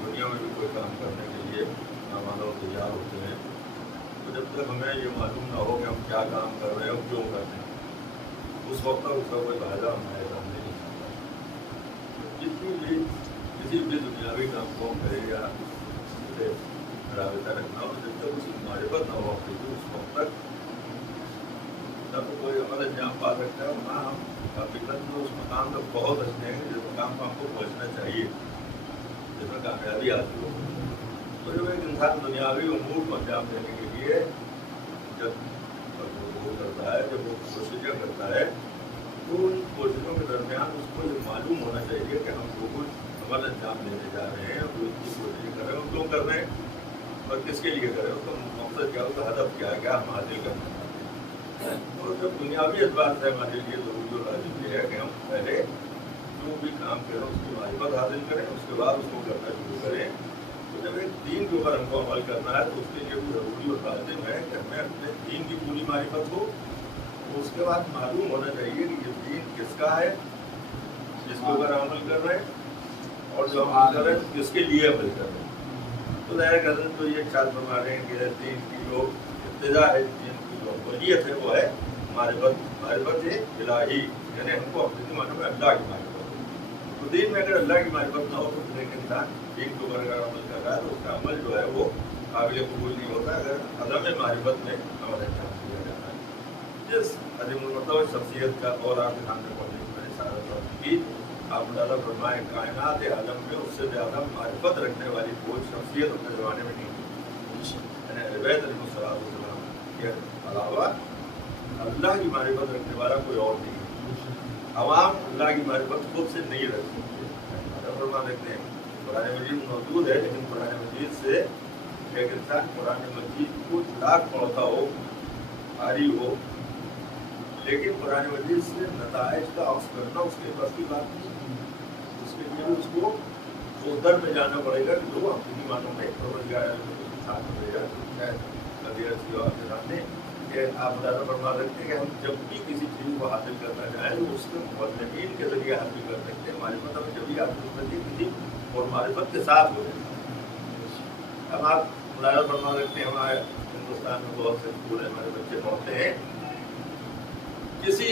दुनिया में भी कोई काम करने के लिए मानव तैयार होते हैं, तो जब तक हमें ये मालूम ना हो कि हम क्या काम कर रहे हैं और क्यों कर रहे हैं, उस वक्त तक उसका कोई फायदा हमारे सामने नहीं आता। जितनी भी किसी भी दुनियावी काम को हम करें या उसे राबता रखना हो, जब तक उसकी मारिफत ना हो अपनी, उस वक्त तक न तो कोई अमल अंजाम पा सकता है, ना हम हकीकत में उस मकाम तक बहुत अच्छे हैं जिस मकाम पर हमको पहुँचना चाहिए, जिसमें कामयाबी आती हो। तो जब एक इंसान दुनियावी उमूर को अंजाम देने के लिए जब वो करता है, जब वो कोशिशें करता है, तो उन कोशिशों के दरमियान उसको ये मालूम होना चाहिए कि हम जो कुछ अमल अंजाम देने जा रहे हैं, जो इतनी कोशिशें कर रहे हैं, क्यों कर रहे हैं और किसके लिए कर रहे हैं, उसका मकसद क्या, उसका हदफ क्या है, क्या हम हासिल करना है। और जब दुनियावी एतबार से हमारे लिए ज़रूरी और लाजिम ये है कि हम पहले जो भी काम करें उसकी मारिफत हासिल करें, उसके बाद उसको करना शुरू करें। तो जब एक दीन के ऊपर हमको अमल करना है, तो उसके लिए भी ज़रूरी और लाजिम है कि हमें अपने दीन की पूरी मारिफत हो। तो उसके बाद मालूम होना चाहिए कि ये दीन किसका है, जिसके ऊपर अमल कर रहे हैं, और जो अमल कर रहे हैं तो किसके लिए अमल कर रहे हैं। तो ज़ाहिर गज़ल तो ये ख्याल फरमा रहे हैं कि दीन की जो इब्तिदा है, दीन की जो अव्वलियत है, वो है मारिफत इलाही, यानी हमको अपनी मानो में अल्लाह की मारिफत। तो दीन में अगर अल्लाह की मारिफत ना हो तो फिर एक इंसान दीन के ऊपर अगर अमल कर रहा है तो उसका अमल जो है वो काबिल कबूल नहीं होता अगर अदम मारिफत में अमल अंजाम दिया जाता है। जिस अज़ीमुल शख्सियत का और आपके सामने पढ़ने की मैंने इशारा की, आप ताला फरमाए कायनात आलम में उससे ज़्यादा मारिफत रखने वाली कोई शख्सियत अपने ज़माने में नहीं थी। अहले-बैत अलैहिस्सलाम के अलावा अल्लाह की मारिफत रखने वाला कोई और नहीं है। अवाम अल्लाह की मारिफत खुद से नहीं रख सकते। फरमा देखते हैं कुरान मजीद मौजूद है, लेकिन कुरान मजीद से एक इंसान कुरान मजीद को लाख पढ़ता हो, आरी हो, लेकिन कुरान मजीद से नताइज का अक्स करना उसके बस की बात नहीं। उसके लिए उसको उस दर में जाना पड़ेगा कि जो अपनी मानों में साथ मिलेगा। आपके सामने आप ज़्यादा फरमा सकते हैं कि हम जब भी किसी चीज़ को हासिल करना चाहें तो उसके मुअल्लिमीन के ज़रिए हासिल कर सकते हैं। मारिफत हमें जब भी हासिल करती है किसी और मारिफत के साथ हो जाए। अब आप ज़्यादा फरमा सकते हैं, हमारे हिंदुस्तान में बहुत से स्कूल हैं, हमारे बच्चे पढ़ते हैं, किसी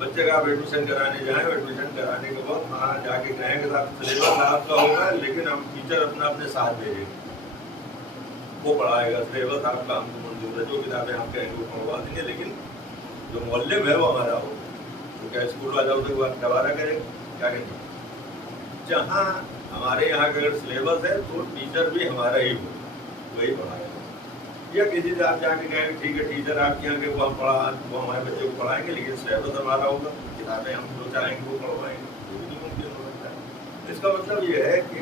बच्चे का आप एडमिशन कराने जाएँ, एडमिशन कराने के बाद वहाँ जाके कहेंगे साहब सिलेबस आपका होगा, लेकिन हम टीचर अपने साथ भेजेंगे, वो पढ़ाएगा, सिलेबस आपका हमको मंजूर है, जो किताबें हम कहेंगे वो पढ़वा देंगे, लेकिन जो मुअल्लिम है वो हमारा हो। तो क्या स्कूल वाला उसे गवारा करेगा? क्या कहेंगे? जहाँ हमारे यहाँ का अगर सिलेबस है तो टीचर भी हमारा ही हो, वही पढ़ाएगा। या किसी से आप जाके कहेंगे ठीक है टीचर आपके यहाँ के वो हमारे बच्चे को पढ़ाएंगे, लेकिन सिलेबस हमारा होगा, किताबें हम जो चाहेंगे वो पढ़वाएंगे, वो भी नहीं मुमकिन हो सकता है। इसका मतलब ये है कि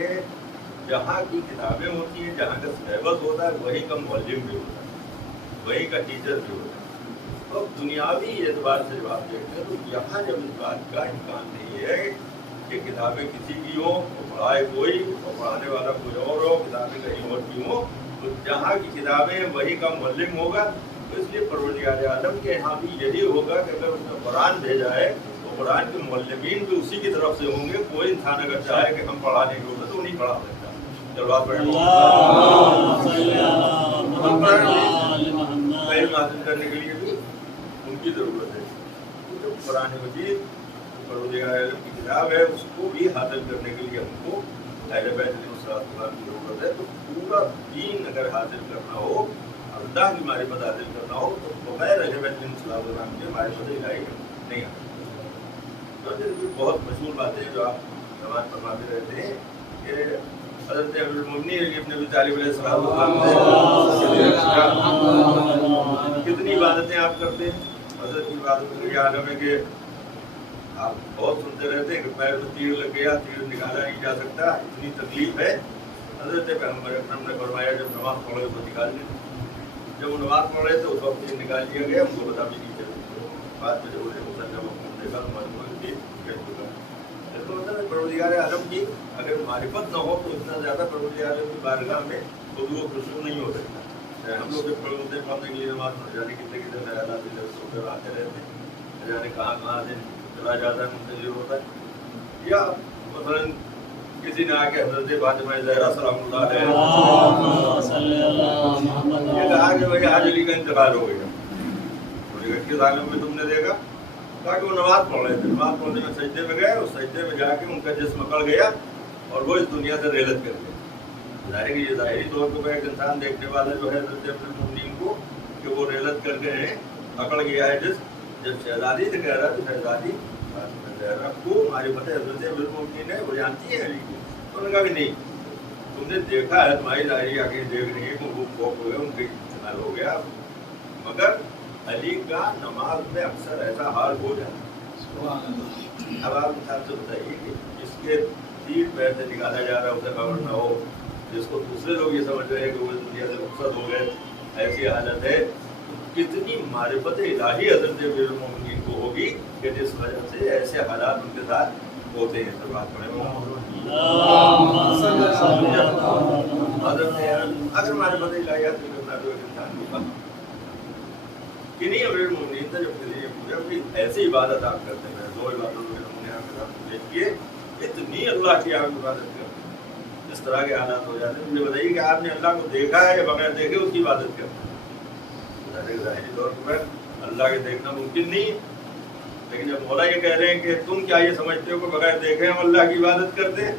जहाँ की किताबें होती हैं, जहाँ का सिलेबस होता है, वहीं का मुअल्लिम भी होता है, वहीं का टीचर भी होता है। तो दुनियावी एतबार से जब आप देखते हैं तो यहाँ जब इस बात का इम्कान नहीं है कि किताबें किसी की हो तो पढ़ाए कोई और पढ़ाने वाला कोई और हो, किताबें कहीं और की हो, तो जहाँ की किताबें वहीं का मुअल्लिम होगा। तो इसलिए परवरदिगार आलम के यहाँ भी यही होगा कि अगर उसने कुरान भेजा है तो कुरान के मुअल्लिमीन भी उसी की तरफ से होंगे। कोई इंसान अगर चाहे कि हम पढ़ाने के होगा तो नहीं पढ़ा सकता। हासिल करने के लिए भी उनकी ज़रूरत है। जो कुरान मजीद परवरदिगार की किताब है उसको भी हासिल करने के लिए हमको अहले बैत अलैहिस्सलाम की ज़रूरत है। तो पूरा दीन अगर हासिल करना हो, अल्लाह की मारिफत हासिल करना हो, तो बगैर अहले बैत अलैहिस्सलाम के मारिफत इलाही नहीं आ सकती। तो बहुत मशहूर बातें हैं जो आप नमाज फरमाते रहते हैं कि हज़रत अमीरुल मोमिनीन इब्न अबी तालिब अलैहिस्सलाम कितनी इबादतें आप करते हैं। हज़रत की इबादत का ये आलम है कि आप बहुत सुनते रहते हैं कि पैर में तीर लग गया, तीर निकाला नहीं जा सकता, इतनी तकलीफ है। हज़रत पैगम्बर अकरम ने फरमाया जब नमाज़ पढ़ो तो निकाल लें। जब वो नमाज पढ़ रहे थे उस वक्त ये निकाल लिया गया, उनको पता भी नहीं चला। बाद में जब उन्हें जब हमने देखा तो मालूम हुआ कि क्या हुआ। तो मतलब परवरदिगार आलम की अगर मारिफत न हो तो इतना ज़्यादा परवरदिगार आलम की बारगाह में तो वो खुशबू नहीं हो सकता। हम लोग पढ़ते पढ़ने के लिए नमाज पढ़ जाने कितने कितने ख्यालात इधर आते रहते हैं, जाने कहाँ से चला जाता है, मुंतजिर होता है। या मसलन किसी ने आके हज़रत फातिमा ज़हरा सलामुल्लाह अलैहा ये कहा कि भाई आज अली का इंतकाल हो गया, किस हालत में तुमने देखा? कहा कि वो नमाज पढ़ रहे थे, नमाज पढ़ने में सजदे में गए, उस सजदे में जाके उनका जिस्म अकड़ गया और वो इस दुनिया से रेलत कर गए। ज़ाहिर ये ज़ाहिरी तौर पर एक इंसान देखने वाला जो है हज़रत मुमिनीन को कि वो रेलत कर गए हैं, अकड़ गया है जिस जब शहजादी से कह रहा था शहजादी ज़हरा को मारिफत हज़रत मुमिनीन है वो जानती है अली को। तो उन्होंने कहा कि नहीं, तुमने देखा है, तुम्हारी ज़ाहिरी आंखें देख रही है कि वो खौफ हो गए, उनके इंतकाल हो गया, मगर अली का नमाज में अक्सर ऐसा हाल हो जाता है। अब आप इंसान से बताइए कि इसके तीर पैर से निकाला जा रहा है, उसे खबर न हो, जिसको दूसरे लोग ये समझ रहे हैं कि वो दुनिया से रुखसत हो गए, ऐसी हालत है, कितनी मारिफत इलाही हज़रत अमीरुल मोमिनीन को होगी कि जिस वजह से ऐसे हालात उनके साथ होते हैं। सब बात पढ़े अगर मारिफत इलाही हासिल करना तो एक इंसान को किन्हीं अमीरुल मोमिनीन से जब पूछा ऐसी इबादत आप करते हैं, दो इबादतों के नमूने आपके साथ पेश किए, इतनी अल्लाह की आप इबादत करते हैं, इस तरह के हालात हो जाते हैं। मुझे बताइए कि आपने अल्लाह को देखा है या बगैर देखे उसकी इबादत करते हैं? ज़ाहिरी तौर पर अल्लाह के देखना मुमकिन नहीं है, लेकिन जब मौला ये कह रहे हैं कि तुम क्या ये समझते हो कि बगैर देखे हम अल्लाह की इबादत करते हैं,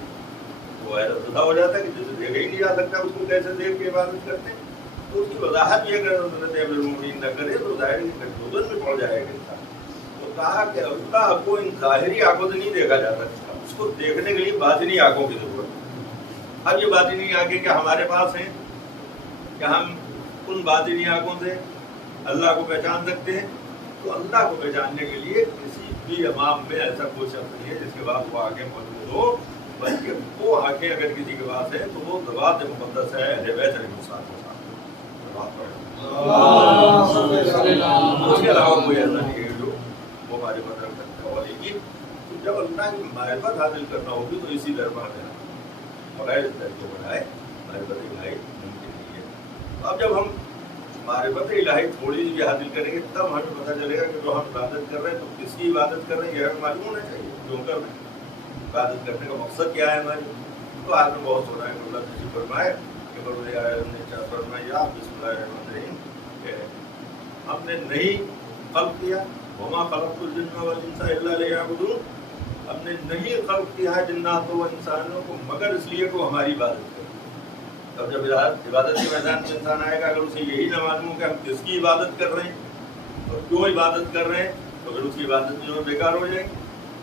तो ऐसा हो जाता है कि जिसे देखा ही नहीं जा सकता उसको कैसे देख के इबादत करते हैं। तो उसकी वजाहत ये अगर हज़रत अमीरुल मोमिनीन न करे तो ज़ाहिर कंफ्यूजन में पड़ जाएगा इंसान। तो कहा कि अल्लाह को इन ज़ाहिरी आंखों से नहीं देखा जा सकता, उसको देखने के लिए बातिनी आंखों की जरूरत है। अब ये बातिनी आंखें क्या हमारे पास हैं? क्या हम उन बातिनी आंखों से अल्लाह को पहचान सकते हैं? तो अल्लाह को पहचानने के लिए किसी भी इमाम में ऐसा कोई शब्द नहीं है जिसके बाद वो आंखें मौजूद हो, बल्कि वो आंखें अगर किसी के पास है तो वो ज़वात मुक़द्दस है अहले बैत अलैहिस्सलाम के साथ। उसके अलावा कोई ऐसा नहीं है जो वो मारिफत रख सकता हो। लेकिन जब अल्लाह की मारिफत हासिल करना होगी तो इसी दरबार में बगैर इस तरह को बनाए मारिफत इलाही मुमकिन नहीं है। अब जब हम मारिफत इलाही थोड़ी सी भी हासिल करेंगे तब हमें पता चलेगा कि जो हम इबादत कर रहे हैं तो किसकी इबादत कर रहे हैं, यह हमें मालूम होना चाहिए क्यों कर रहे हैं, इबादत करने का मकसद क्या है हमारी। तो आज में बहुत होना है अल्लाह किसी फरमाए कि फरमाया बिस्मिल्लाहिर्रहमानिर्रहीम, हमने नहीं खल्क़ किया वमा खलक़तुल जिन्ना वल इंसा इल्ला लियअबुदून, हमने नहीं खल्क़ किया है जिन्नात व इंसानों को मगर इसलिए को हमारी इबादत करें। तब जब इबादत के मैदान में इंसान आएगा, अगर उसे यही न मालूम कि हम किसकी इबादत कर रहे हैं और क्यों इबादत कर रहे हैं, तो फिर उसकी इबादत जो है बेकार हो जाएगी।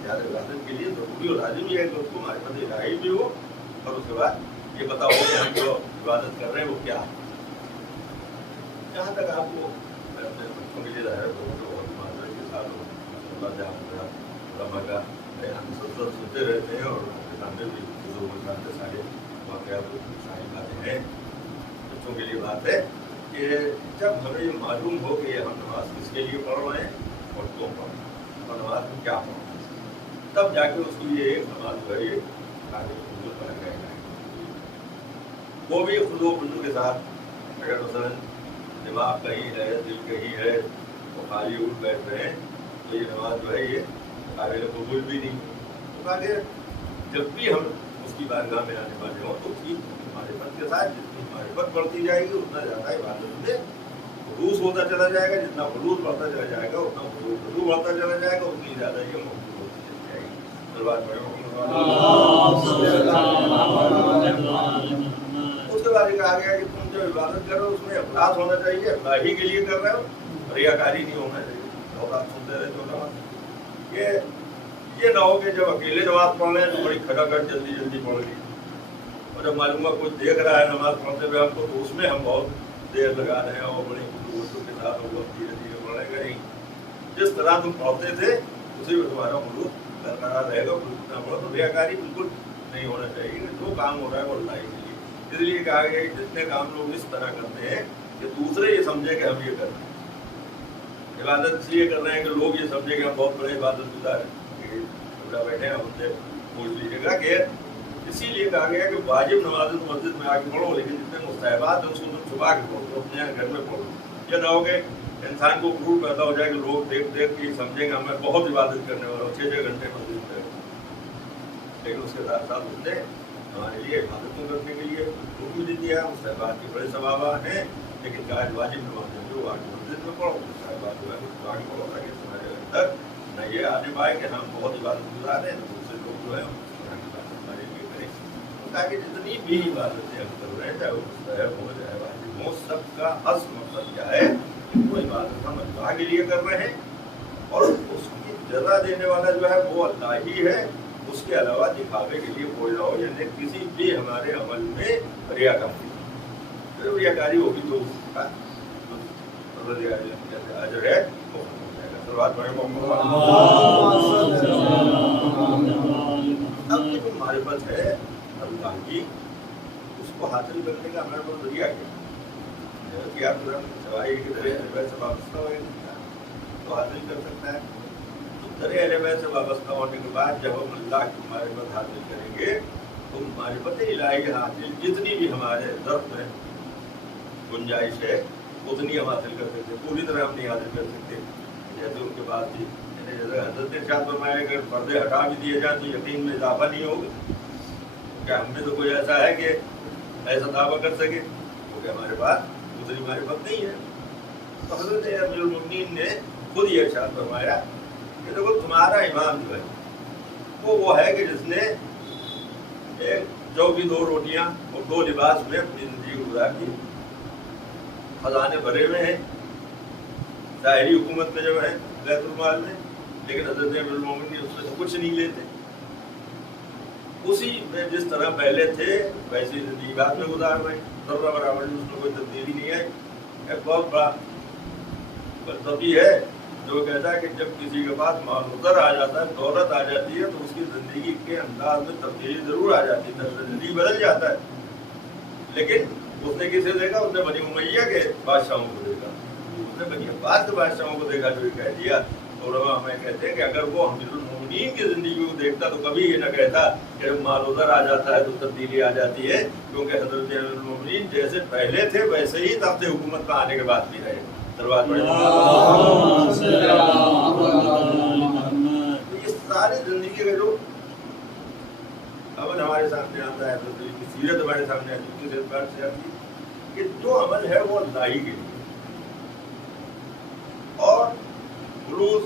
यार इबादत के लिए ज़रूरी और लाजिम ये है कि उसको मारिफत इलाही भी हो और उसके बाद ये पता हो कि हम जो इबादत कर रहे हैं वो क्या है। जहाँ तक आपको अपने बच्चों के लिए ज़ाहिर बहुत माजरे के साथ सुनते रहते हैं और उनके सामने भी सारे वाक़यात सारी बातें हैं। बच्चों के लिए बात है कि जब हमें ये मालूम हो कि हम नमाज किसके लिए पढ़ रहे हैं और क्यों पढ़ रहे हैं और नमाज में क्या पढ़ रहे हैं, तब जाके उसके लिए एक नमाज जो है ये आगे बन रहेगा। वो भी खुदो खुदू के साथ, अगर मसलन दिमाग कहीं है दिल कहीं है तो खाली उठ बैठ रहे हैं तो ये नमाज जो है ये काबिल कबूल भी नहीं। तो आगे जब भी हम उसकी बारगाह में आने वाले हों तो उसकी मारिफत के साथ जितनी मारिफत बढ़ती जाएगी उतना ज़्यादा इबादत में खलूस होता चला जाएगा, जितना खलूस बढ़ता चला जाएगा उतना खलूस बढ़ता चला जाएगा, उतनी ज़्यादा ये मौजूद होती चली जाएगी। उसके बाद कहा गया कि तुम जो इबादत कर रहे हो उसमें अखलास होना चाहिए, अल्लाह ही के लिए कर रहे हो, रियाकारी नहीं होना चाहिए। औकात सुनते रहे तो ये ना हो कि जब अकेले नमाज पढ़ रहे हैं तो बड़ी खटाखट जल्दी जल्दी पढ़ ली और जब मालूम हुआ कुछ देख रहा है नमाज पढ़ते हुए हमको तो उसमें हम बहुत देर लगा रहे हैं और बड़ी खुशबू के साथ वो धीरे धीरे पढ़ेगा। नहीं, जिस तरह तुम पढ़ते थे उसी में तुम्हारा मुलूक बरकरार रहेगा। ना पढ़ो तो रियाकारी बिल्कुल नहीं होना चाहिए। जो काम हो रहा है वो अल्लाह के लिए, इसलिए कहा गया कि जितने काम लोग इस तरह करते हैं कि दूसरे ये समझे कि हम ये कर रहे हैं। इबादत इसलिए कर रहे हैं कि लोग ये समझे कि हम बहुत बड़े इबादत गुजार हैं, बैठे हैं, उनसे पूछ लीजिएगा कि इसीलिए कहा गया कि वाजिब नमाज तो मस्जिद में आके पढ़ो, लेकिन जितने मुस्तहबात है उसको तुम छुपा के पढ़ो, तो अपने यहाँ घर में पढ़ो। ये ना हो कि इंसान को गुरूर पैदा हो जाए कि लोग देख देख के समझेंगे मैं बहुत इबादत करने वाला हूँ, 6-6 घंटे मस्जिद में, लेकिन उसके साथ साथ उसने हमारे लिए इबादतों करने के लिए हुक्म भी दिया। मुस्तहबात के बड़े सवाब हैं, लेकिन आज वाजिब नमाज जो आगे मस्जिद में पढ़ो, मुस्तहबात जो है उसको आगे पढ़ो, ताकि तुम्हारे अंदर न ये आने पाए कि हम बहुत इबादत गुजार हैं, दूसरे लोग जो है हमारे लिए करें। ताकि जितनी भी इबादतें हम कर रहे हैं, चाहे वो मुस्तहब हो चाहे वाजिब हो, सबका असल मकसद क्या है कि वो इबादत हम अल्लाह के लिए कर रहे हैं और उसकी जज़ा देने वाला जो है वो अल्लाह ही है। उसके अलावा दिखावे के लिए कोई ना हो, यानी किसी भी हमारे अमल में रियाकारी, फिर रियाकारी होगी तो उसका अजर है वो खत्म हो जाएगा। शुरुआत बड़े अब ये जो मारिफत है अल्लाह की, उसको हासिल करने का हमारे पास जरिया क्या कि आप सवाई की तरह से वाबस्ता होगा तो हासिल कर सकता है। तरह से वाबस्ता होने के बाद जब हम अल्लाह की मारिफत हासिल करेंगे तो मारिफत इलाही हासिल जितनी भी हमारे ज़र्फ़ में गुंजाइश है उतनी हम हासिल कर सकते हैं, पूरी तरह हम नहीं हासिल कर सकते। जैसे उनके पास थी, जैसे हज़रत ने इरशाद फरमाया अगर पर्दे हटा भी दिए जाए तो यकीन में इजाफा नहीं होगा। क्या हम में तो कोई ऐसा है कि ऐसा दावा कर सके? क्योंकि हमारे पास दूसरी मारिफत नहीं है। तो हज़रत अमीरुल मोमिनीन ने खुद ये इरशाद फरमाया कि देखो तुम्हारा इमाम जो है वो है कि जिसने एक जौ की 2 रोटियां और 2 लिबास में अपनी जिंदगी गुजार दी, खजाने भरे हुए हैं ज़ाहिरी हुकूमत में जब है बैतुल माल में, लेकिन हज़रत अमीरुल मोमिनीन उसमें से कुछ नहीं लेते। उसी में जिस तरह पहले थे वैसी जिंदगी बाद में गुजार रहे, जर्रा बराबर उसमें कोई तब्दीली नहीं है। एक बहुत बड़ा फलसफी है जो कहता है कि जब किसी के पास माल-उज़र आ जाता है, दौलत आ जाती है, तो उसकी ज़िंदगी के अंदाज में तब्दीली ज़रूर आ जाती है, ज़िंदगी बदल जाता है। लेकिन उसने किसे देखा? उसने बनी उमैया के बादशाहों को देखा, उसने बनी अब्बास के बादशाहों को देखा जो कह दिया। तो हमें कहते हैं कि अगर वो अमीरुल मोमिनीन की ज़िंदगी को देखता तो कभी ये न कहता कि जब माल-उज़र आ जाता है तो तब्दीली आ जाती है, क्योंकि हज़रत अमीरुल मोमिनीन जैसे पहले थे वैसे ही तब से हुकूमत में आने के बाद भी रहे। ये सारी जिंदगी का जो अमल हमारे सामने आता है, तो सीरत हमारे सामने आती है कि जो अमल है वो अल्लाह ही के लिए और खुलूस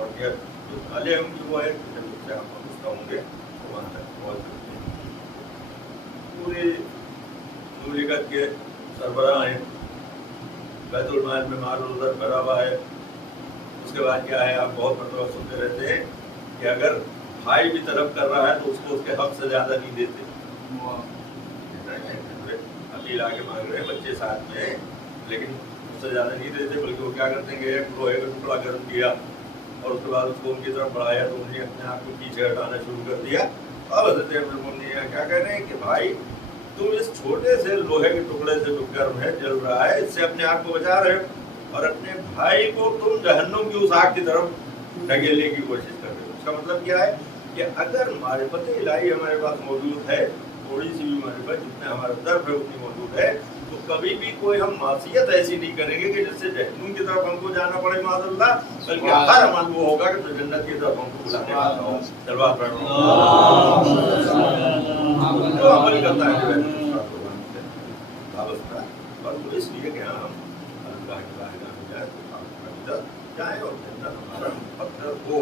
और क्या जो अले हम वो है जब हम उसका होंगे तो वहाँ तक पहुँच सकते हैं। पूरे मुमलिकत के सरबराह हैं, बैतुल माल में माल-उज़र भरा हुआ है। उसके बाद क्या है, आप बहुत मतलब सुनते रहते हैं कि अगर भाई भी तलब कर रहा है तो उसको उसके हक से ज़्यादा नहीं देते। अभी आगे मांग रहे हैं बच्चे साथ में, लेकिन उससे ज़्यादा नहीं देते, बल्कि वो क्या करते हैं कि एक लोहे का टुकड़ा गर्म किया और उसके बाद उसको उनकी तरफ बढ़ाया तो उन्हें अपने आप को पीछे हटाना शुरू कर दिया। अब हज़रत अमीरुल मोमिनीन क्या कह रहे हैं कि भाई तुम इस छोटे से लोहे के टुकड़े से जो गर्म है जल रहा है, इससे अपने आप को बचा रहे हो और अपने भाई को तुम जहन्नुम की उस आग की तरफ ढकेलने की कोशिश कर रहे हो। उसका मतलब क्या है कि अगर मारिफत इलाही हमारे पास मौजूद है, थोड़ी सी भी मारिफत जितना हमारा दर्द है उतनी मौजूद है, तो कभी भी कोई हम मासियत ऐसी नहीं करेंगे कि जिससे जहन्नुम की तरफ हमको जाना पड़े माज़अल्लाह, बल्कि हर अमल वो होगा कि तो जन्नत की तरफ हमको बुलाने वाला हो। तलवार पर जो अमल करता है वाबस्ता, बस वो इसलिए कि हम अल्लाह की बारगाह में जाए और जन्नत हमारा पत्थर हो।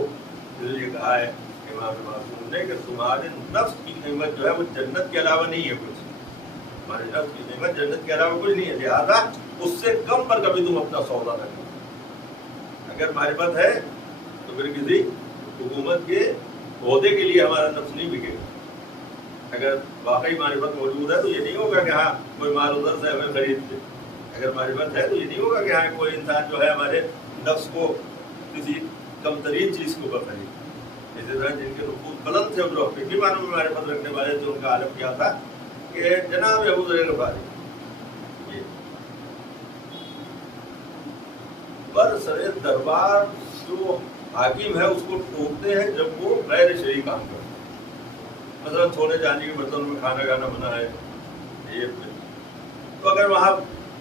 इसलिए कहा है इमाम मासूम ने कि तुम्हारे नफ्स की कीमत जो है वो जन्नत के अलावा नहीं है कुछ, हमारे नफ्स की कीमत जन्नत के अलावा कुछ नहीं है, लिहाजा उससे कम पर कभी तुम अपना सौदा न करो। अगर मारिफत है तो फिर किसी हुकूमत के ओहदे के लिए हमारा नफ्स नहीं बिकेगा। अगर वाकई मारिफत मौजूद है तो ये नहीं होगा कि हाँ कोई माल-उज़र से हमें खरीद दे। अगर मारिफत है तो ये नहीं होगा कि हाँ कोई इंसान जो है हमारे नफ्स को किसी कम तरीन चीज़ के ऊपर खरीद। इसी तरह जिनके नफूस बुलंद थे जो फिक्री मानों में मारिफत रखने वाले थे, उनका आलम क्या था कि जनाब अबू ज़र ग़िफ़ारी ये बर सरे दरबार जो हाकिम है उसको टोकते हैं जब वो गैर शरई काम करते हैं। मतलब सोने चांदी के बर्तन में खाना खाना मना है, ये तो अगर वहाँ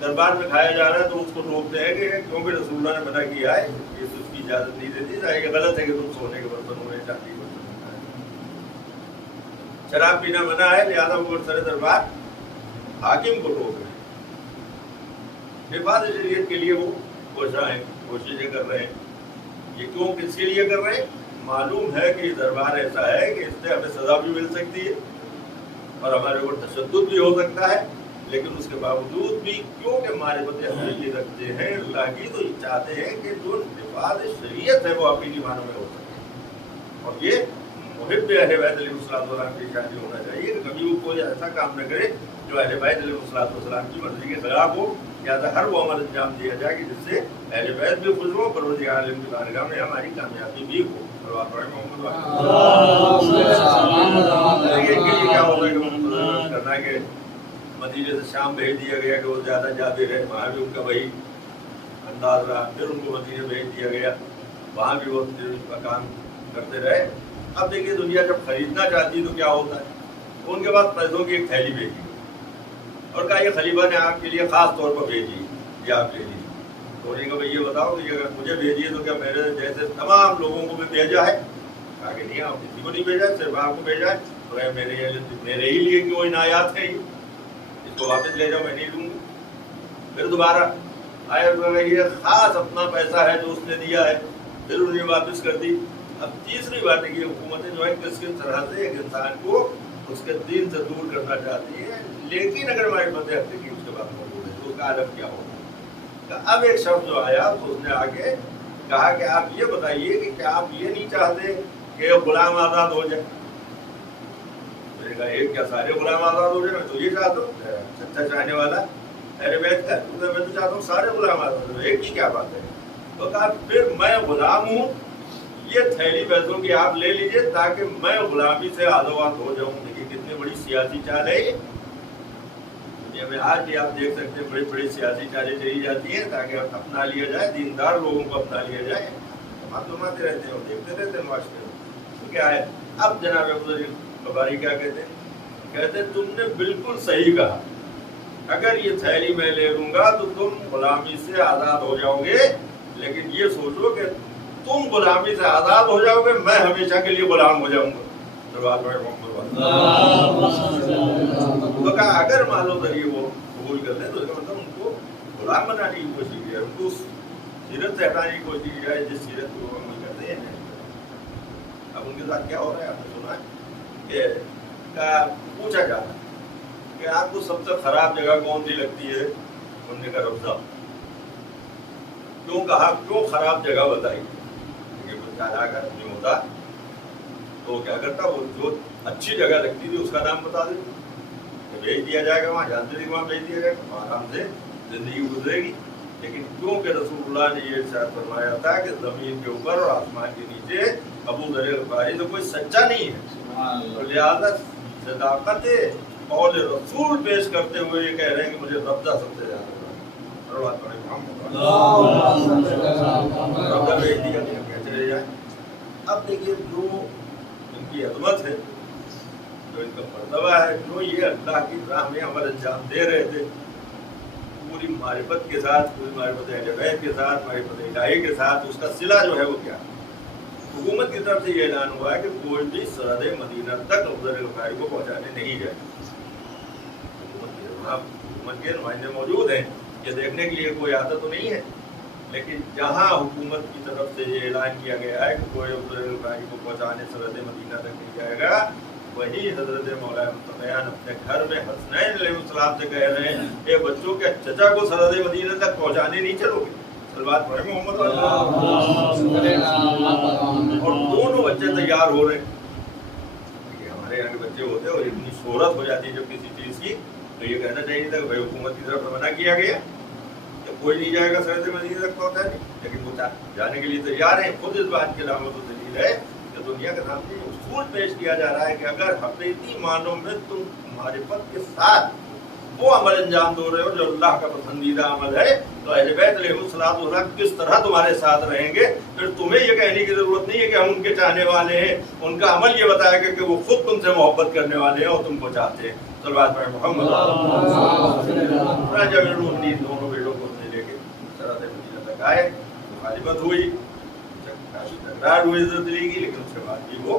दरबार में खाया जा रहा है तो उसको टोकते हैं कि क्योंकि रसूलुल्लाह ने मना किया है, ये तो उसकी इजाजत नहीं देती, ये गलत है कि तुम सोने के बर्तनों में चांदी के बर्तन में खाए। शराब पीना मना है, लिहाजा वो सरे दरबार हाकिम को टोक रहे हैं। हिफाज़त शरीयत के लिए वो कोशिशें कर रहे हैं। ये क्यों, किसके लिए कर रहे हैं? मालूम है कि दरबार ऐसा है कि इससे हमें सजा भी मिल सकती है और हमारे ऊपर तशद्दुद भी हो सकता है, लेकिन उसके बावजूद भी क्योंकि हमारे बच्चे हमें ये रखते हैं लागी, तो ये चाहते हैं कि जो हिफाज़त शरीयत है वो अपनी ईमानों में हो सके। और ये मुहिब अहले बैत अलैहिस्सलाम की शादी होना चाहिए कि कभी वो कोई ऐसा काम न करे जो अहले बैत अलैहिस्सलाम की मर्जी के खिलाफ हो, या तो हर वो अमल अंजाम दिया जाए कि जिससे अहले बैत भी खुश हो, परवरदिगार आलम की बारगाह में हमारी कामयाबी भी हो। क्या होता है कि करना कि मदीने से शाम भेज दिया गया कि वो ज़्यादा जाते रहे, वहाँ भी उनका वही अंदाज रहा, फिर उनको मदीने भेज दिया गया, वहाँ भी वो काम करते रहे। अब देखिए दुनिया जब खरीदना चाहती तो क्या होता है, तो उनके पास पैसों की एक थैली भेजी और कहा ये खलीफा ने आपके लिए ख़ास तौर पर भेजी, ये आप ले लीजिए। तो उन्हें कहा ये बताओ कि अगर मुझे भेजिए तो क्या मेरे जैसे तमाम लोगों को भी भेजा है? कहा कि नहीं, आप किसी को नहीं भेजा, सिर्फ आपको भेजा है। तो मेरे ही लिए क्यों इनायात है, इसको वापस ले जाओ, मैं नहीं लूँगी। फिर दोबारा आया, ये ख़ास अपना पैसा है जो उसने दिया है, फिर उन्हें वापस कर दी। अब तीसरी बात है कि हुकूमतें जो है किस तरह से एक इंसान को उसके दीन से दूर करना चाहती है, लेकिन अगर हमारे बंदे हफ्ते की उसके बाद मौजूद है तो उसका आदम क्या होगा। अब एक शब्द जो आया तो उसने आके कहा कि आप ये बताइए कि क्या आप ये नहीं चाहते कि गुलाम आज़ाद हो जाए? मैंने कहा एक क्या सारे गुलाम आज़ाद हो जाए? मैं तो ये चाहता हूँ, सच्चा चाहने वाला अहले बैत का, मैं तो चाहता हूँ सारे गुलाम आज़ाद हो, एक ही क्या बात है। तो कहा फिर मैं गुलाम हूँ, ये थैली पैसों की आप ले लीजिए ताकि मैं गुलामी से आज़ाद हो जाऊँ। देखिए कितनी बड़ी सियासी चाल है ये। दुनिया में आज भी आप देख सकते हैं बड़ी बड़ी सियासी चालें चली जाती हैं ताकि अपना लिया जाए, दीनदार लोगों को अपना लिया जाए। मालूमाते रहते हैं और देखते रहते हैं माशरे में तो क्या है। अब जनाब बुखारी क्या कहते हैं, कहते तुमने बिल्कुल सही कहा, अगर ये थैली मैं ले लूँगा तो तुम गुलामी से आज़ाद हो जाओगे, लेकिन ये सोचो कि तुम गुलामी से आज़ाद हो जाओगे, मैं हमेशा के लिए गुलाम हो जाऊंगा। तो कहा अगर मान लो ये वो कबूल कर ले तो इसका मतलब उनको गुलाम बनाने की कोशिश की जाए, उनको उस सीरत से हटाने की कोशिश की जाए जिस सीरत को अमल करते हैं। अब उनके साथ क्या हो रहा है आपने सुना कि पूछा जा रहा है कि आपको सबसे खराब जगह कौन सी लगती है? उन्होंने कहा रब्जा। क्यों कहा, क्यों खराब जगह बताई? नहीं होता तो क्या करता, वो जो अच्छी जगह लगती थी उसका नाम बता दे, भेज दिया जाएगा वहाँ, जानते थे वहाँ भेज दिया जाएगा, आराम से जिंदगी गुजरेगी। लेकिन क्योंकि रसूलुल्लाह ने ये इरशाद फरमाया था कि जमीन के ऊपर और आसमान के नीचे अबू ज़र ग़िफ़ारी तो कोई सच्चा नहीं है, तो लिहाजा सदाकत और रसूल पेश करते हुए ये कह रहे हैं कि मुझे रब्जा सबसे ज्यादा भेज दिया चले जाए। अब देखिए जो इनकी अज़मत है, जो इनका मर्तबा है, जो ये अल्लाह की राह में अमल अंजाम दे रहे थे पूरी मारिफत के साथ, पूरी मारिफत अहले बैत के साथ, मारिफत इलाही के साथ, उसका सिला जो है वो क्या? हुकूमत की तरफ से ये ऐलान हुआ है कि कोई भी सरहद मदीना तक अबू ज़र ग़िफ़ारी को पहुँचाने नहीं जाए। हुकूमत के नुमाइंदे मौजूद हैं, ये देखने के लिए कोई आता तो नहीं है, लेकिन जहाँ हुकूमत की तरफ से ये ऐलान किया गया है कि कोई अबू ज़र ग़िफ़ारी को पहुँचाने सरहद मदीना तक नहीं जाएगा, वही हज़रत मौला मुस्तफ़ा अपने घर में हसनैन अलैहिस्सलाम से कह रहे हैं कि बच्चों के चचा को सरहद मदीना तक पहुँचाने नहीं चलोगे? सलवात पढ़े मोहम्मद। और दोनों बच्चे तैयार हो रहे हैं। हमारे यहाँ के बच्चे होते हैं और इतनी शोहरत हो जाती है जब किसी चीज़ की, तो ये कहना चाहिए था भाई हुकूमत की तरफ से मना किया गया कि कोई नहीं जाएगा सरहद मदीना तक पहुँचाने, लेकिन वो जाने के लिए तैयार है। खुद इस बात की अलामत और दलील है कि दुनिया के सामने उसूल पेश किया जा रहा है कि अगर हकीकी मानों में तुम मारिफत के साथ वो अमल अंजाम दे रहे हो जो अल्लाह का पसंदीदा अमल है, तो अहले बैत अलैहिस्सलाम किस तरह तुम्हारे साथ रहेंगे। फिर तुम्हें ये कहने की जरूरत नहीं है कि हम उनके चाहने वाले हैं, उनका अमल ये बताएगा कि वो खुद तुमसे मोहब्बत करने वाले हैं और तुमको चाहते हैं। सल्लल्लाहु अलैहि मोहम्मद दोनों बेटों को लेके सरात मदीना तक आए, मुखालिफत हुई, तकरार हुई इज्जत ली की, लेकिन उसके बाद भी वो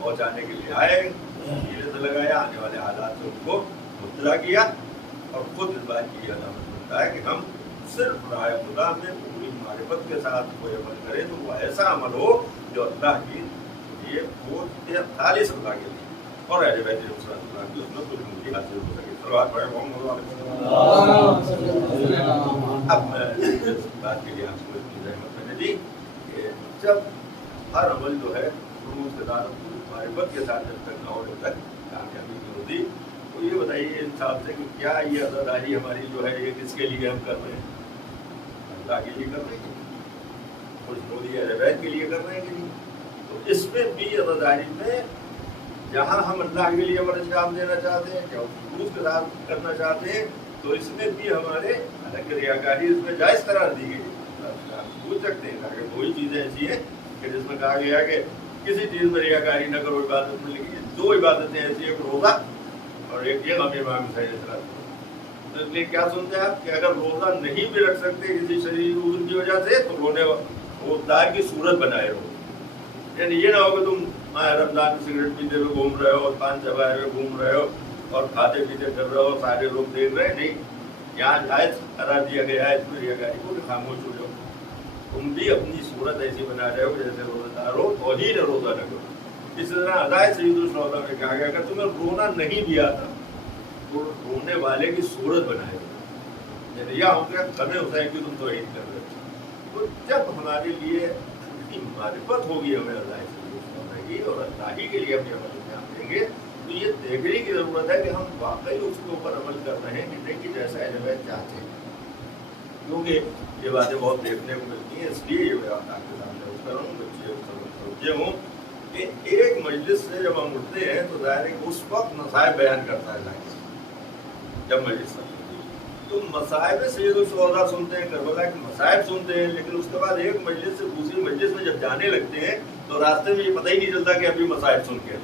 पहुंचाने के लिए आए, हीरे से लगाया, आने वाले हालात से उनको मुतला किया और खुद इस बात की अलामत होता है कि हम सिर्फ राय खुदा में पूरी मारिफत के साथ कोई अमल करें तो वो ऐसा अमल हो जो अल्लाह की लिए वो खालिस अल्लाह के लिए और अहले बैत की उसमें कुछ मुक्ति हासिल हो सके। अब मैं इस बात के लिए आपको इतनी रहमत मैंने दी कि जब हर अमल जो है उसके साथ मारिफत के साथ जब तक न हो जब तक कामयाबी नहीं होती, तो ये बताइए इंसाफ से कि क्या ये अज़ादारी हमारी जो है ये किसके लिए हम कर रहे हैं? अल्लाह के लिए कर रहे हैं, कुछ मोदी अहले बैत के लिए कर रहे हैं कि नहीं? तो इसमें भी अज़ादारी में जहाँ हम अल्लाह के लिए अमल अंजाम देना चाहते हैं, क्या खुलूस के साथ करना चाहते हैं, तो इसमें भी हमारे हालांकि रियाकारी इसमें जायज़ करार दी गई। पूछ सकते हैं कि दो ही चीज़ें ऐसी हैं कि जिसमें कहा गया कि किसी चीज़ में रियाकारी न करो इबादत में, लेकिन दो इबादतें ऐसी, एक रोज़ा और एक ये गम इमाम सही। तो इसलिए क्या सुनते हैं आप कि अगर रोज़ा नहीं भी रख सकते किसी शरीर उज़्र की वजह से, तो रोज़ेदार की सूरत बनाए रहो। यानी ये ना हो कि तुम रमजान में सिगरेट पीते हुए घूम रहे हो और पान चबाए हुए घूम रहे हो और खाते पीते कर रहे हो, सारे लोग देख रहे हैं। नहीं, यहाँ जायज़ करार दिया गया है इसमें रियाकारी को कि खामोश हो जाओ, तुम भी अपनी सूरत ऐसी बना रहे हो जैसे रोज़ेदार हो, तौहीन रोज़ा न करो। इस तरह अदाए सैयदुल शुहदा में कहा गया अगर तुम्हें रोना नहीं भी आता तो रोने वाले की सूरत बनाए, यानी यह हो गया कमे हुसैन की तुम तौहीन कर रहे हो। तो जब हमारे लिए इतनी मारिफत होगी हमें अल्लाह की और अल्लाह ही के लिए हम अमल अंजाम देंगे, तो ये देखने की ज़रूरत है कि हम वाकई उसके ऊपर अमल कर रहे हैं कि नहीं, कि जैसा अहले बैत चाहते हैं। क्योंकि ये बातें बहुत देखने को मिलती हैं, इसलिए ये मैं आपके सामने कर रहा हूँ, बच्चे सोचे हूँ कि एक मजलिस से जब हम उठते हैं तो ज़ाहिर है उस वक्त मसाइब बयान करता है जब मजलिस तो मसाइब सैयदुल शुहदा सुनते हैं, करबला के मसाइब सुनते हैं, लेकिन उसके बाद एक मजलिस से दूसरी मजलिस में जब जाने लगते हैं तो रास्ते में ये पता ही नहीं चलता कि अभी मसाइब सुन के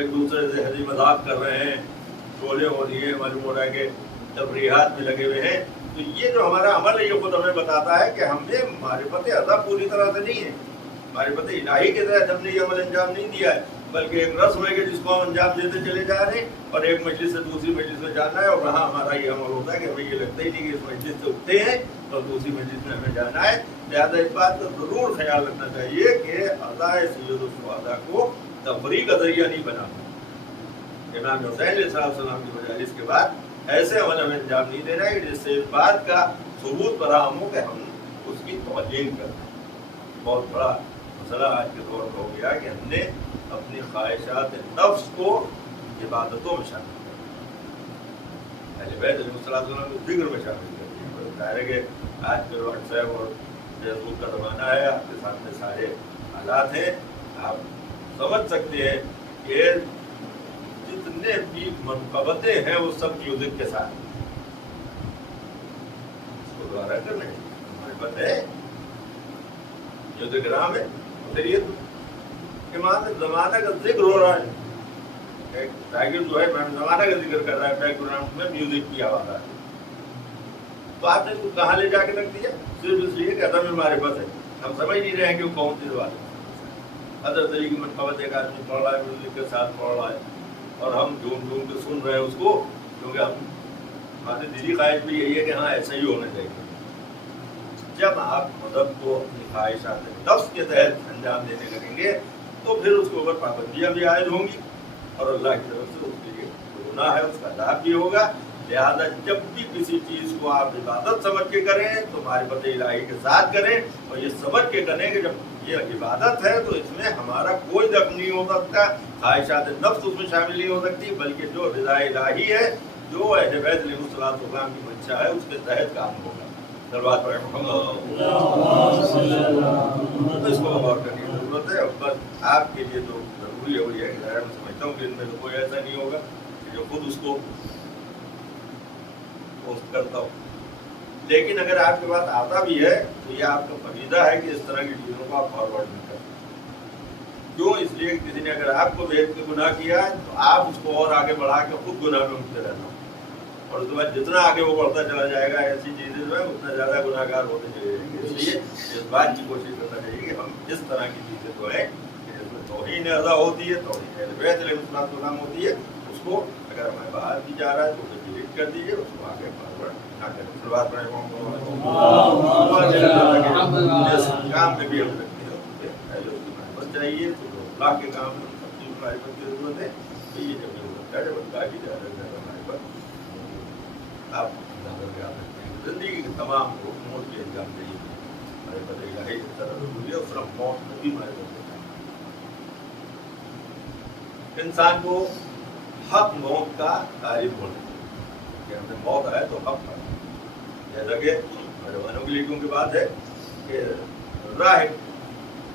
एक दूसरे से हंसी मजाक कर रहे हैं, शोले हो रही है, मालूम हो रहा है कि तफरीहात में लगे हुए हैं। तो ये जो हमारा अमल है ये खुद हमें बताता है कि हमने मारिफत अज़ा पूरी तरह से नहीं है, मारिफत इलाही के तहत हमने ये अमल अंजाम नहीं दिया है, बल्कि एक रस्म है कि जिसको हम अंजाम देते चले जा रहे हैं और एक मजलिस से दूसरी मजलिस में जाना है और वहाँ हमारा ये अमल होता है कि हमें ये लगता ही नहीं कि इस मजलिस से उठते हैं और दूसरी मजलिस में हमें जाना है। लिहाजा इस बात का ज़रूर ख्याल रखना चाहिए कि अज़ाए सैयदुल शुहदा को तफरीक का जरिया नहीं बनाना। इमाम हुसैन अलैहिस्सलाम की मजालिस के बाद ऐसे अमल हमें अंजाम नहीं देना है जिससे इस बात का सबूत फराहम हो कि हम उसकी तौहीन करते हैं। बहुत बड़ा मसला आज के दौर में हो गया कि हमने अपनी ख्वाहिशात नफ्स को इबादतों में शामिल कर दिया, अहले बैत अलैहिस्सलाम को जिक्र में शामिल कर दिया। ज़ाहिर है कि आज के व्हाट्सएप और फेसबुक का ज़माना है, आपके सामने सारे हालात हैं, आप समझ सकते हैं कि जितने भी मनक़बतें हैं वो सब म्यूजिक के साथ उसको दोबारा करने हमारे पास है म्यूजिक ग्राम है। फिर ये इमाम ज़माना का जिक्र हो रहा है, एक टाइगर जो है ज़माना का जिक्र कर रहा है, बैकग्राउंड में म्यूजिक की आवाज़ आ रही है, तो आपने इसको कहाँ ले जाके रख दिया? सिर्फ इसलिए कि अदम मारिफत है, हम समझ नहीं रहे हैं कि वो कौन सी बात है। हज़रत अली की मनक़बत एक आदमी पढ़ रहा है, म्यूजिक के साथ पढ़ रहा है और हम झूम झूम के सुन रहे हैं उसको, क्योंकि हम हमारी दिली ख्वाहिश भी यही है कि हाँ ऐसा ही होना चाहिए। जब आप मदद को अपनी ख्वाहिशात नफ्स के तहत अंजाम देने लगेंगे तो फिर उसके ऊपर पाबंदियाँ भी आयद होंगी और अल्लाह की तरफ से उसके लिए गुनाह है उसका लाभ भी होगा। लिहाजा जब भी किसी चीज़ को आप इबादत समझ के करें तो मारिफत इलाही के साथ करें और ये समझ के करें कि जब ये इबादत है तो इसमें हमारा कोई दखल नहीं हो सकता, ख्वाहिशात नफ्स उसमें शामिल नहीं हो सकती, बल्कि जो रिज़ा इलाही है, जो अहले बैत अलैहिस्सलाम की मंशा है उसके तहत काम होगा। दरबार पर इसको गौर करने की जरूरत है। बस आपके लिए जो जरूरी है वो ये है कि मैं समझता हूँ कि इनमें तो कोई ऐसा नहीं होगा कि जो खुद उसको पोस्ट करता हूँ। लेकिन अगर आपके पास आता भी है तो ये आपका फरीदा है कि इस तरह की चीज़ों को आप फॉरवर्ड नहीं कर। क्यों? इसलिए किसी ने अगर आपको भेज के गुनाह किया है तो आप उसको और आगे बढ़ा के खुद गुनाह में उठते रहना, और उसके बाद जितना आगे वो बढ़ता चला जाएगा ऐसी चीज़ें जो है उतना ज़्यादा गुनाहगार होते चले जाएंगे। इसलिए इस बात की कोशिश करना चाहिए कि हम इस तरह की चीज़ें जो है जिसमें तौहीन अदा होती है, तौहीन अहले बैत अलैहिस्सलाम होती है, उसको अगर हमें बाहर भी जा रहा है तो उसे डिलीट कर दीजिए, उसको आगे फॉरवर्ड ना करें। सलवात पढ़ें जिस काम में भी हम रखते हैं उससे पहले उसकी महबत चाहिए, तो अल्लाह के काम में सब चीज़ महबत की जरूरत है। तो ये जब जरूरत है जब अल्लाह की ज़्यादा महबत आप करके आ सकते हैं। जिंदगी के तमाम हुकूमत के इंजाम चाहिए हमारे बदलेगा है, इस तरह जरूरी है, उस तरह मौत में भी हमारे बदलेगा। इंसान को हक मौत का तारीफ होना कि हमें मौत आए तो हक है। जैसा कि नौजवानों के लिए की बात है कि राह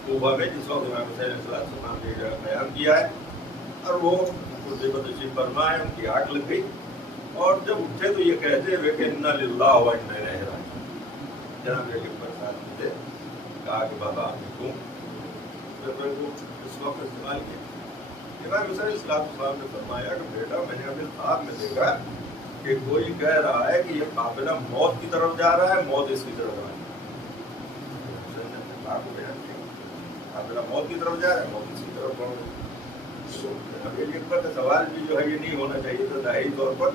तूबा में जिस वक्त इमाम हुसैन अलैहिस्सलाम ने बयान किया है और वो बदनशीब फरमाए, उनकी आग लग गई और जब उठे तो ये कहते हुए कि इन्ना लिल्लाहि व इन्ना इलैहि राजिऊन। जनाब के साथ से कहा कि बाबा आपने क्यों इस वक्त इस्तेमाल किया? इमाम हुसैन अलैहिस्सलाम ने फरमाया कि बेटा मैंने अभी ख्वाब में देखा कि कोई कह रहा है कि ये काफिला मौत की तरफ जा रहा है, मौत इसकी तरफ आ रही है। काफिला मौत की तरफ जा रहा है, मौत इसकी तरफ बढ़ रही है। का सवाल भी जो है ये नहीं होना चाहिए था ज़ाहिरी तौर पर,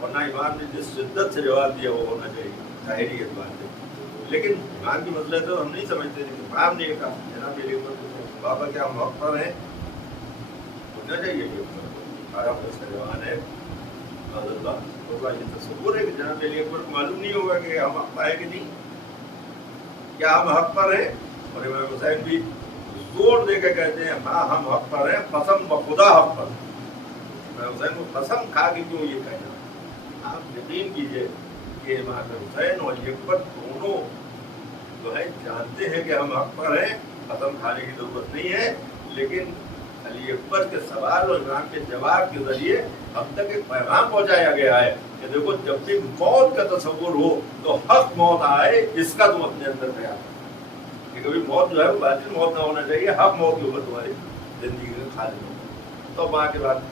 वरना इमाम ने जिस शिद्दत से जवाब दिया वो होना चाहिए ज़ाहिरी एतबार से। लेकिन इमाम की मसले तो हम नहीं समझते थे। इमाम ने कहा जनाब ये बाबा क्या हम हक पर हैं, होना चाहिए जवान है तो ये तस्वुर है कि जनाब अली अकबर को मालूम नहीं होगा कि हम हक पर है कि नहीं, क्या हम हक पर हैं? और इमाम हुसैन भी जोर देकर कहते हैं हाँ हम हक पर हैं, कसम व खुदा हक पर। इमाम हुसैन को कसम खा के क्यों ये कहना? आप यकीन कीजिए कि इमाम हुसैन और अली अकबर दोनों जो है जानते हैं कि हम हक पर हैं, कसम खाने की जरूरत नहीं है। लेकिन अली अकबर के सवाल और इमाम के जवाब के जरिए अब तक एक पैगाम पहुंचाया गया है कि देखो जब भी मौत का तस्वुर हो तो हक मौत आए इसका तुम अपने अंदर तैयार कि कभी मौत जो है वो बातिल मौत ना होना चाहिए, हक मौत के ऊपर तुम्हारी जिंदगी में खाली हो। तो वहाँ के बाद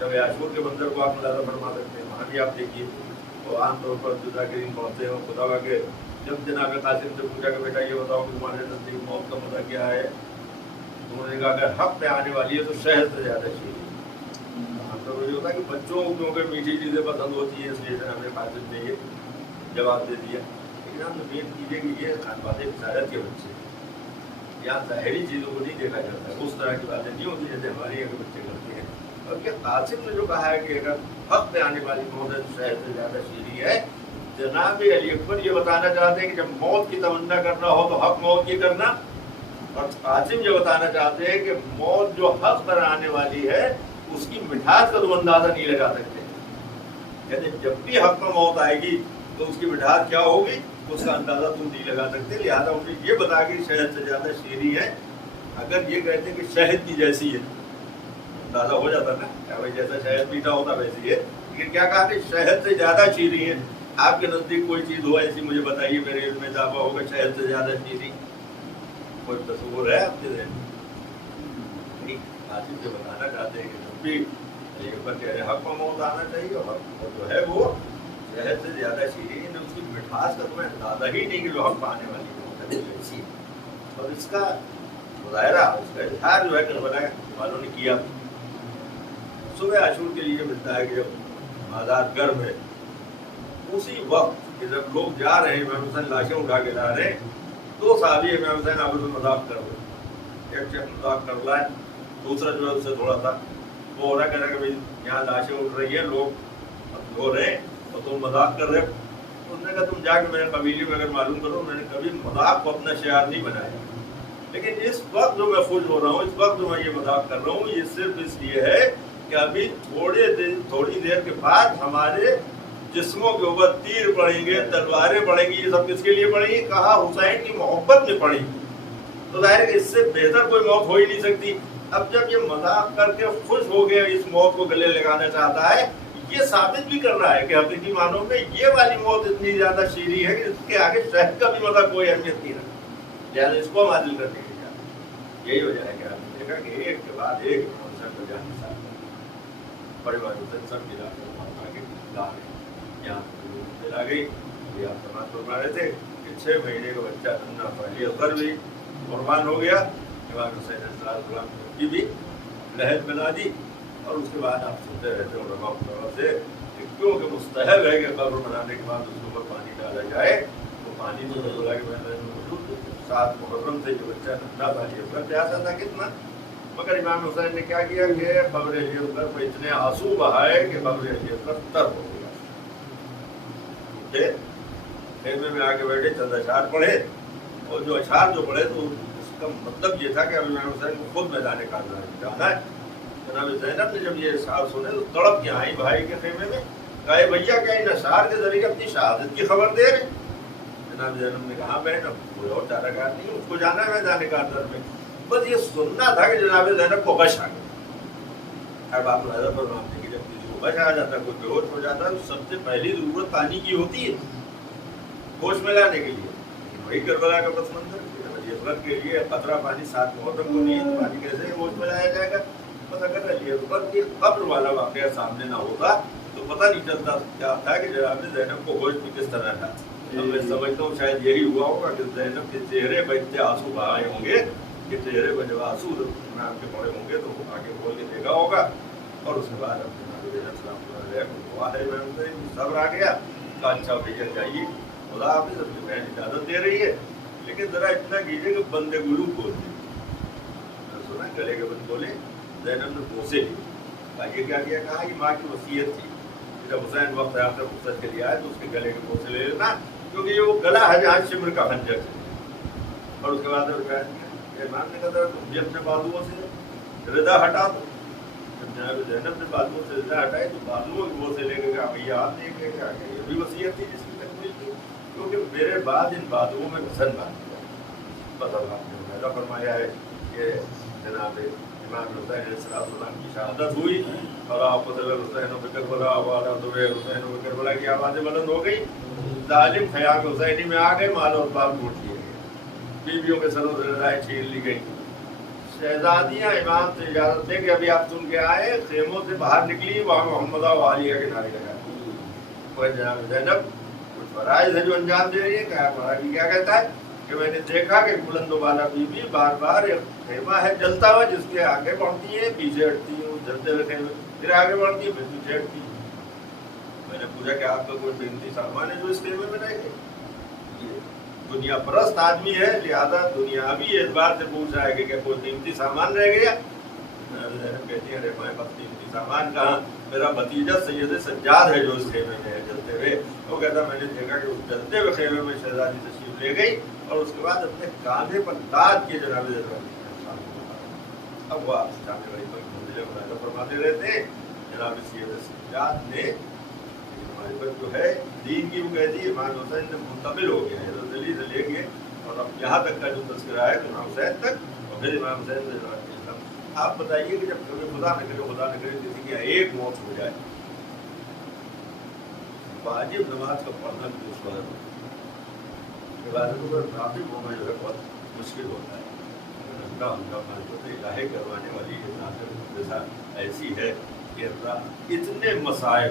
शब आशूर के मंजर को आप मुलाजा फरमा सकते हैं। वहाँ भी आप देखिए तो आमतौर पर जुदागिरीन पहुँचते हैं खुदा के जब जनाब कासिम से पूछा कि बेटा ये बताओ कि तुम्हारे नजदीक मौत का मजा क्या है, उन्होंने कहा अगर हक पे आने वाली है तो शहद से ज़्यादा चाहिए। तो ये होता है कि बच्चों क्योंकि मीठी चीज़ें पसंद होती हैं इसलिए जनाब कासिम ने ये जवाब दे दिया। लेकिन आप मेन कीजिए कि ये बातें विसारत के बच्चे यहाँ ज़ाहिरी चीज़ों को नहीं देखा जाता है, उस तरह की बातें नहीं होती जैसे हमारे यहाँ के बच्चे करते हैं। और क्या कासिम ने जो कहा है कि अगर हक पे आने वाली मौत है तो शहद से ज़्यादा शीरी है, जनाब अली अकबर ये बताना चाहते हैं कि जब मौत की तमन्ना करना हो तो हक मौत की करना, और कासिम ये बताना चाहते हैं कि मौत जो हक पर आने वाली है उसकी मिठास का तुम अंदाजा नहीं लगा सकते। यानी जब भी हक पर मौत आएगी तो उसकी मिठास क्या होगी उसका अंदाजा तुम नहीं लगा सकते। लिहाजा उन्हें ये बता कि शहद से ज़्यादा शीरी है। अगर ये कहते हैं कि शहद की जैसी है अंदाजा हो जाता ना, क्या भाई जैसा शहद मीठा होता वैसी है। लेकिन क्या कहा कि शहद से ज़्यादा शीरी है। आपके नज़दीक कोई चीज़ हो ऐसी मुझे बताइए, मेरे इल्म में इजाफा होगा शहद से ज़्यादा शीरी कोई तस्वुर है आपके ज़हन में? कासिम से बताना चाहते हैं कि जब भी अकबर कह रहे हक पर मौत आना चाहिए और हक जो है वो शहद से ज़्यादा शीरी है, उसकी मिठास का तुम्हें अंदाजा ही नहीं कि जो हक पाने वाली है ऐसी। और इसका मुजाहरा इसका इजहार जो है करबला वालों ने किया। सुबह आशूर के लिए मिलता है कि जब आज़ाद गर्म है उसी वक्त जब लोग जा रहे हैं इमाम हुसैन लाशें उठा के ला रहे हैं, दो साहबी इमाम हुसैन आपस में मजाक कर रहे, एक शेख मजाक कर रहा है, दूसरा जो है उससे थोड़ा सा वो हो रहा कह रहा है कि भाई यहाँ लाशें उठ रही है लोग धो रहे हैं और तुम मजाक कर रहे हो। उसने कहा तुम जाके मेरे कबीले में अगर मालूम करो, मैंने कभी मजाक को अपना शियार नहीं बनाया, लेकिन इस वक्त जो मैं खुश हो रहा हूँ, इस वक्त जो मैं ये मजाक कर रहा हूँ ये सिर्फ इसलिए है कि अभी थोड़ी देर के बाद हमारे जिस्मों के ऊपर तीर पड़ेंगे, तलवारें पड़ेंगी। ये सब किसके लिए पड़ेंगी? कहा हुसैन की मोहब्बत में पड़ी। तो जाहिर है कि इससे बेहतर कोई मौत हो ही नहीं सकती। अब जब ये मजाक करके खुश हो गया इस मौत को गले लगाना चाहता है, یہ ثابت بھی کر رہا ہے کہ حقیقی معنوں میں یہ والی موت اتنی زیادہ شیریں ہے کہ اس کے آگے شہد کا بھی مطلب کوئی اہمیت نہیں رہا، لہٰذا اس کو ہم عادل کرنے کے لیے یہی وجہ ہے کہ آپ نے دیکھا کہ ایک کے بعد ایک حسین کو جان نثار بڑے بڑے حسین سب ملا کر آگے لا رہے یہاں دل آ گئی. یہ آپ سماعت فرما رہے تھے کہ 6 مہینے کا بچہ ننا پہلی اصغر بھی قربان ہو گیا. امام حسین علیہ السلام کی بھی لہد بنا دی. اور اس کے بعد آپ سنتے رہتے ہو علماء کی طرف سے کہ کیونکہ مستحب ہے کہ قبر بنانے کے بعد اس کے اوپر پانی ڈالا جائے تو پانی تو بولا کہ میں موجود 7 محرم سے جو بچہ ننا پہلی اصغر پیاسا تھا کتنا، مگر امام حسین نے کیا کیا کہ قبر علی اصغر پہ اتنے آنسو بہائے کہ قبر علی اصغر تر ہو گیا. خیمے میں آ کے بیٹھے چند اشعار پڑھے، اور جو اشعار جو پڑھے تو اس کا مطلب یہ تھا کہ امام حسین کو خود میدان کارزار جانا ہے. جناب زینب نے جب یہ اشعار سنے تو تڑپ کے آئی بھائی کے خیمے میں، کہا بھیا کیا ان اشعار کے ذریعے اپنی شہادت کی خبر دے رہے؟ جناب زینب نے کہا بہن اب کوئی اور چارہ کار نہیں، اس کو جانا ہے میدان کارزار میں. بس یہ سننا تھا کہ جناب زینب کو غش آ گیا. اب آپ نظر پر مانتے کہ جب کسی کو غش آ جاتا، کوئی بے ہوش ہو جاتا ہے تو سب سے پہلی ضرورت پانی کی ہوتی ہے ہوش میں لانے کے لیے. وہی کربلا کا پس منظر اصغر کے لیے قطرہ پانی 7 محرم کو نہیں، پانی کیسے ہوش میں لایا جائے گا؟ بس اگر علی اصغر کی قبر والا واقعہ سامنے نہ ہوتا تو پتہ نہیں چلتا کیا تھا کہ جناب زینب کو ہوش میں کس طرح تھا. اب میں سمجھتا ہوں شاید یہی ہوا ہوگا کہ زینب کے چہرے پہ اتنے آنسو بہائے ہوں گے کہ چہرے پہ جب آنسو نام کے پڑے ہوں گے تو وہ آگے بول کے دیکھا ہوگا. اور اس کے بعد اب السلام صبر آ گیا. اچھا بھیا جائیے، خدا آپ نے سب کی بہن اجازت دے رہی ہے، لیکن ذرا اتنا کیجیے کہ بندے گلو کھول دیں. سنا گلے کے بند کھولے. زینب نے بوسے لی. یہ کیا کیا؟ کہا یہ ماں کی وصیت تھی، جب حسین وقت آیا تھا رخصت کے لیے آئے تو اس کے گلے کے بوسے لے لینا، کیونکہ یہ وہ گلا ہے جہاں شمر کا خنجر ہے. اور اس کے بعد امام نے کہا تم بھی اپنے بازوؤں سے ردا ہٹا دو. جب جناب زینب نے بازوؤں سے ردا ہٹائی تو بازوؤں کے بوسے لے کے کہا بھیا آپ دیکھ کے کیا کہ یہ بھی وصیت تھی جس کی تکمیل کی، کیونکہ میرے بعد ان بازوؤں میں حسن بات بس اب آپ نے پیدا فرمایا ہے کہ جناب امام حسین علیہ السلام کی شہادت ہوئی اور آپ حسین و کربلا حسین و کربلا کی آوازیں بلند ہو گئی. ظالم خیام حسینی میں آ گئے، مال اور بال لوٹ لیے گئے، بیویوں کے سروں سے رضائیں چھین لی گئی. شہزادیاں امام سے اجازت دے کہ ابھی آپ سن کے آئے، خیموں سے باہر نکلی، وہاں محمد و عالیہ کے نعرے لگائے. وہ جناب زینب کچھ فرائض ہے جو انجام دے رہی ہے. کہا فرائض کیا کہتا ہے کہ میں نے دیکھا کہ بلند و بالا بیوی بار بار ایک خیمہ ہے جلتا ہوا جس کے آگے بڑھتی ہے پیچھے ہٹتی ہوں، جلتے ہوئے خیمے پھر آگے بڑھتی ہے پھر پیچھے ہٹتی ہوں. میں نے پوچھا کہ آپ کا کوئی قیمتی سامان ہے جو اس خیمے میں رہ گئے؟ دنیا پرست آدمی ہے، لہذا دنیاوی اعتبار سے پوچھ رہا ہے کہ کیا کوئی قیمتی سامان رہ گیا؟ کہتی ہے ارے ہمارے پاس قیمتی سامان کہاں، میرا بھتیجا سید سجاد ہے جو اس خیمے میں ہے جلتے ہوئے. وہ کہتا میں نے دیکھا کہ اس جلتے ہوئے خیمے میں شہزادی تشریف لے گئی اور اس کے بعد اپنے کاندھے پر داد کے جناب اب وہ آپ جامع بڑی پر فرماتے رہتے ہیں. جناب سید سجاد نے ہمارے پر جو ہے دین کی وہ کہتی ہے امام حسین سے منتقل ہو گیا ہے، حضرت علی سے لے کے اور اب یہاں تک کا جو تذکرہ ہے امام حسین تک اور پھر امام حسین سے. آپ بتائیے کہ جب کبھی خدا نہ کرے کسی کی ایک موت ہو جائے، واجب نماز کا پڑھنا بھی دشوار ہوتا ہے، عبادتوں پر نافذ ہونا جو ہے بہت مشکل ہوتا ہے. الہی کروانے والی جیسا ایسی ہے کہ اتنے مسائل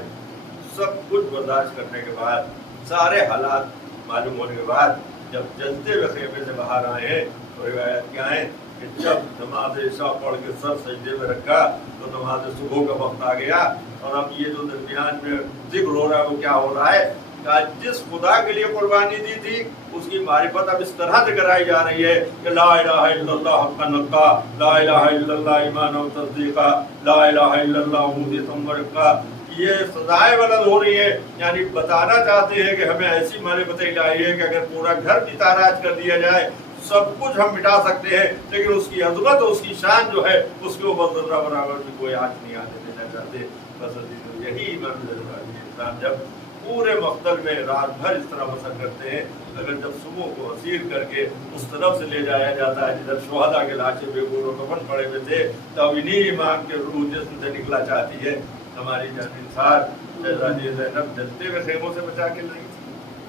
سب کچھ برداشت کرنے کے بعد، سارے حالات معلوم ہونے کے بعد جب جلتے ہوئے خیمے سے باہر آئے ہیں تو روایت کیا ہے کہ جب نماز عشاء پڑھ کے سر سجدے میں رکھا تو نماز صبح کا وقت آ گیا. اور اب یہ جو درمیان میں ذکر ہو رہا ہے وہ کیا ہو رہا ہے کہ جس خدا کے لیے قربانی دی تھی اس کی معرفت اب اس طرح سے کرائی جا رہی ہے کہ لا الہ الا اللہ حق نقا، لا الہ الا اللہ ایمان و تصدیقہ، لا الہ الا اللہ عبودیت و رقہ. یہ سزائیں بلند ہو رہی ہے، یعنی بتانا چاہتے ہیں کہ ہمیں ایسی معرفت الہی ہے کہ اگر پورا گھر بھی تاراج کر دیا جائے سب کچھ ہم مٹا سکتے ہیں، لیکن اس کی عظمت اور اس کی شان جو ہے اس کے اوپر ذرہ برابر بھی کوئی آنچ نہیں آنے دینا چاہتے. بس یہی ایمان انسان جب پورے مقتل میں رات بھر اس طرح بسر کرتے ہیں، اگر جب صبح کو اسیر کر کے اس طرف سے لے جایا جاتا ہے جدھر شہداء کے لاشیں بے گور و کفن پڑے ہوئے تھے، تب انہی ایمان کے روح جسم سے نکلا چاہتی ہے. हमारी जानिसार शहजादी ज़ैनब जलते हुए खेमों से बचा के लाई थी।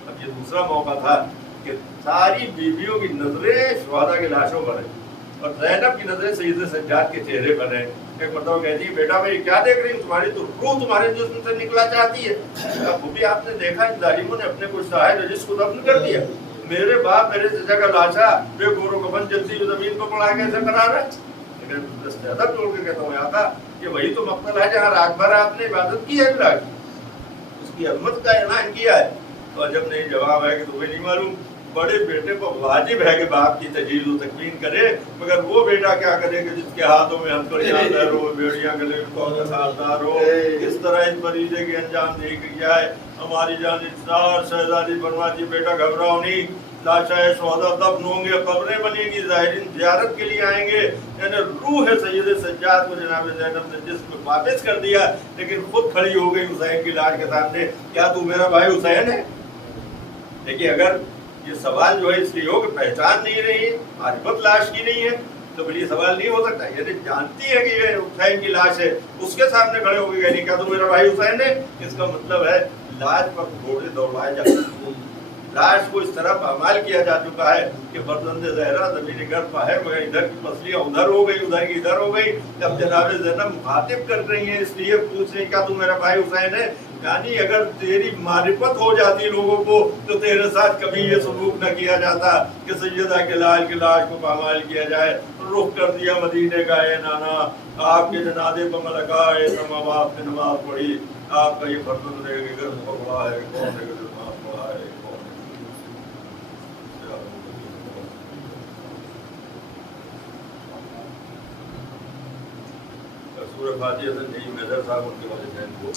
अब ये दूसरा मौका था कि सारी बीवियों की नजरें शुहदा की लाशों पर है और ज़ैनब की नजरें सैयद सज्जाद के चेहरे पर है। एक मरतबा कहती है, बेटा मैं क्या देख रही हूँ, तुम्हारी तो रूह तुम्हारे जिस्म से निकला चाहती है। अब भी आपने देखा इन जालिमों ने अपने कुछ साहिब जिसको दफन कर दिया। मेरे बाप मेरे चचा का लाशा बेगोरो कफन जलती हुई जमीन पर पड़ा कैसे करा रहा है। लेकिन ज्यादा तोड़ के कहता हूँ आता कि वही तो मकतल है जहाँ रात भर आपने इबादत की है अल्लाह की, उसकी अजमत का ऐलान किया है। और जब नहीं जवाब है कि तुम्हें नहीं मालूम, बड़े बेटे को वाजिब है कि बाप की तजहीज़ व तकमीन करे, मगर वो बेटा क्या करे कि जिसके हाथों में हथकड़ियां दर हो, बेड़ियां गले में सारदार हो। इस तरह इस फरीज़े के अंजाम दे गया है। हमारी जानिसार शहजादी फरमाती, बेटा घबराओ नहीं, लाशाए शुहदा दफन होंगे, कब्रें बनेंगी, ज़ाहिरीन ज़ियारत के लिए आएंगे। यानी रूह सैयद सज्जाद को जनाब ज़ैनब ने जिस्म में वापस कर दिया, लेकिन खुद खड़ी हो गई हुसैन की लाश के सामने। क्या तू मेरा भाई हुसैन है? देखिए, अगर ये सवाल जो है इसलिए हो कि पहचान नहीं रही, मारिफत लाश की नहीं है, तो फिर ये सवाल नहीं हो सकता। यदि जानती है कि ये हुसैन की लाश है, उसके सामने खड़े हो गए, नहीं क्या तो मेरा भाई हुसैन है, इसका मतलब है लाश पर घोड़े दौड़ाए जा सकते। लाश को इस तरह पामाल किया जा चुका है कि फर्जंद ज़हरा ज़मीन गर्भ पर है, मगर इधर की पसलियाँ उधर हो गई, उधर की इधर हो गई। जब जनाब ज़ैनब मुखातिब कर रही हैं, इसलिए पूछ रही क्या तू मेरा भाई हुसैन है। यानी अगर तेरी मारिफत हो जाती लोगों को, तो तेरे साथ कभी ये सलूक न किया जाता कि सैयदा के लाश को पामाल किया जाए। रुख कर दिया मदीने का, ए नाना आपके जनाजे पर मलका है, तमाम आपने नमाज पढ़ी, आपका ये फर्जंद रहे कि गर्भ पकड़ा है, कौन है कि नमाज पढ़ा है, कौन है। सूरह फातिहा से नहीं नजर साहब उनके वालिदैन को